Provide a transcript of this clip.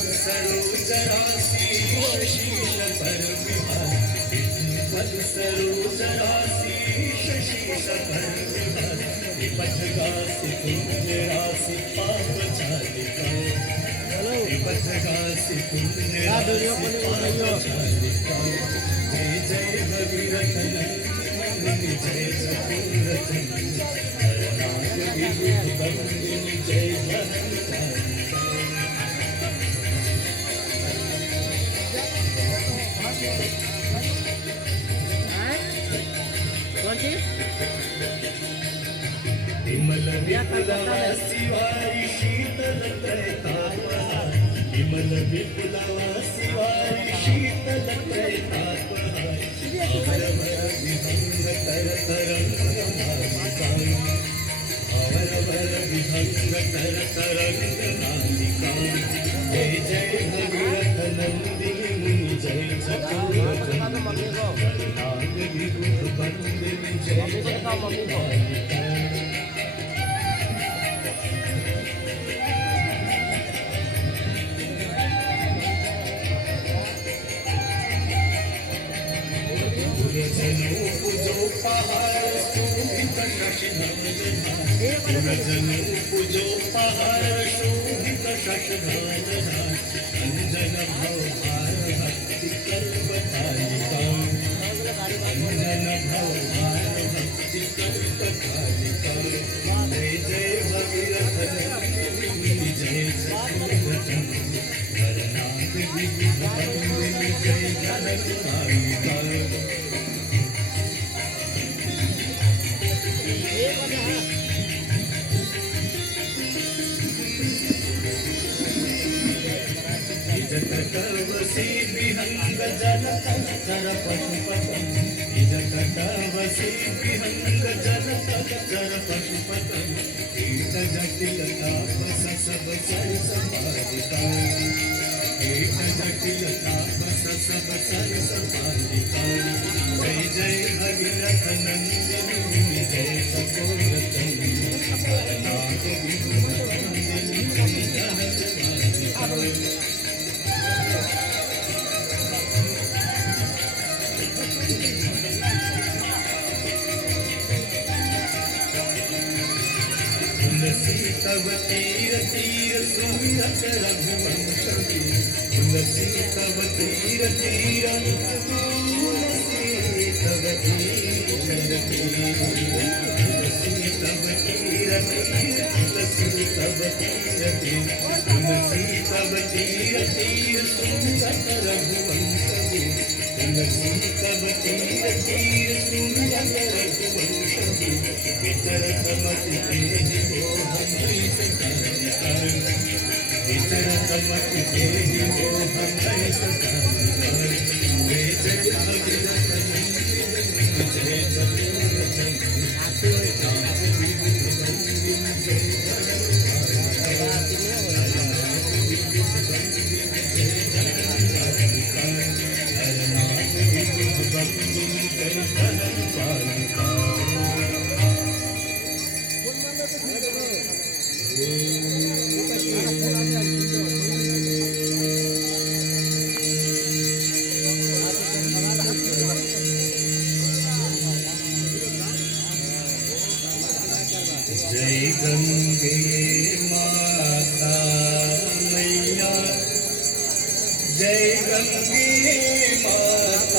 सरोजरासी शशीश पर विहार पद सरोजरासी शशीश पर विहार पथगासी पुण्य राशि पाप चालिका पथगासी पुण्य राशि पाप चालिका जय जय भगीरथ नंदिनी जय चतुरथ नाग विभुत बंदिनी जय जनता विमल विपुलवासी वारी शीतल तापहार विमल विपुलवासी वारी शीतल तापहार अवर वर विभंग कर तरंग नालिका अवर वर विभंग कर तरंग नालिका जय जय भगीरथ नंदिनी मुनि जय चतुरथ नाग विभुत बंदिनी जय जनता पूजो पहाड़ शोभित शशधन पूजो पहाड़ शोभित शशधन अंजन भवभार भक्ति कर्मकालिका अंजन भवभार भक्ति कर्मकालिका जय जय भगीरथ नंदिनी जय चतुरथ नाग विभुत बंदिनी जय जनकालिका जगतवसी विहंग जल चर पशुपतम जगतवसी विहंग जल चर पशुपतम कीट जटिल तापस सब सर संपादिका कीट जटिल तापस सब सर संपादिका जय जय भगीरथ नंदिनी जय चकोरथ नाग विभुत बंदिनी जय जनता तुलसी तब तीर तीर सुमिरत रघुवंशी तुलसी तब तीर तीर तुलसी तब तीर तुलसी तब तीर तीर तुलसी तब तीर तीर तुलसी तब तीर तीर सुमिरत रघुवंशी तुलसी तब तीर तीर सुमिरत रघुवंशी विचरत मति तेहि मोहमयि सकालिका विचरत मति तेहि मोहमयि सकालिका जय जय भगीरथ नंदिनी जय चतुरथ नाग विभुत बंदिनी जय जनकालिका नाग विभुत बंदिनी जय जनकालिका नाग विभुत बंदिनी जय जनकालिका जय गंगे माता मैया जय गंगे माता